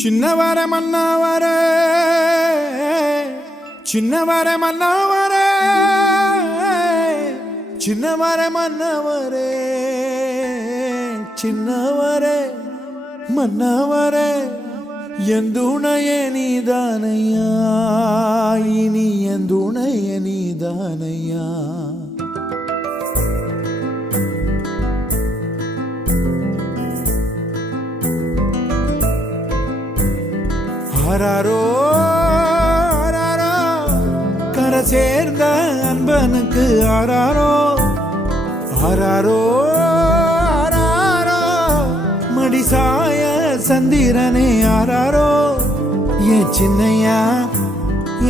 சின்னவர மன்னவர சின்னவர மன்னவர சின்னவர மன்னவரே சின்னவர மன்னவர எந்துணைய நீதானையா இனி எந்துணைய நீதானையா ஆராரோ ஆராரோ கரை சேர்ந்த அன்பனுக்கு ஆராரோ ஆராரோ ஆராரோ மடிசாய சந்திரனே ஆராரோ ஏன் சின்னையா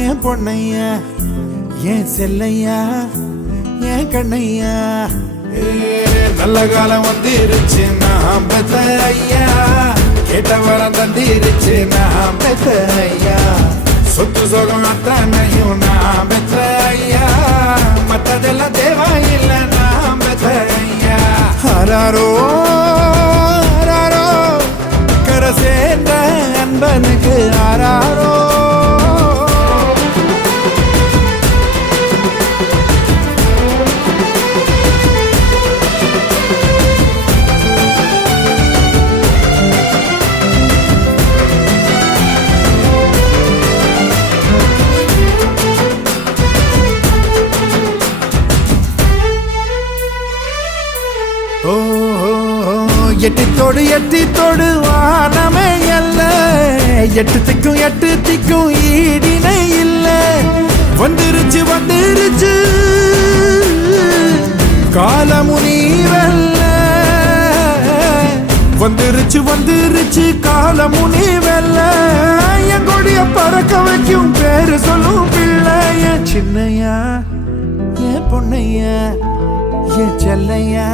ஏன் பொன்னையா ஏன் செல்லையா ஏன் கண்ணையா நல்ல காலம் வந்துருச்சு நான் பெத்த ஐயா கேட்ட வரம் தந்திருச்சு நான் பெத்த ஐயா சொத்து சோகம் அத்தனையும் நான் பெத்த ஐயா மற்றதெல்லாம் தேவையில்லை நான் பெத்த ஐயா ஆராரோ ஆராரோ கரை சேர்ந்த அன்பனுக்கு ஆராரோ எட்டித்தோடு வானமே அல்ல எட்டு திக்கும் ஈடினை இல்ல வந்துருச்சு காலமுனிவல்ல வந்துருச்சு காலமுனிவல்ல என் கொடிய பறக்க வைக்கும் பேரு சொல்லும் பிள்ளை என் சின்னையா என் பொன்னையா என் செல்லையா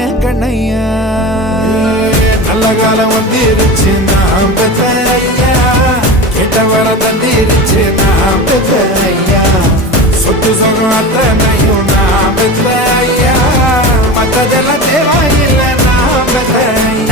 என் கண்ணையா நல்ல காலம் வந்துருச்சு நான் பெத்த ஐயா கேட்ட வர தந்திருச்சு நான் பெத்த ஐயா சொத்து சொகம் அத்தனையும் நான் பெத்த ஐயா மற்றதெல்லாம் தேவையில்லை நான் பெத்த ஐயா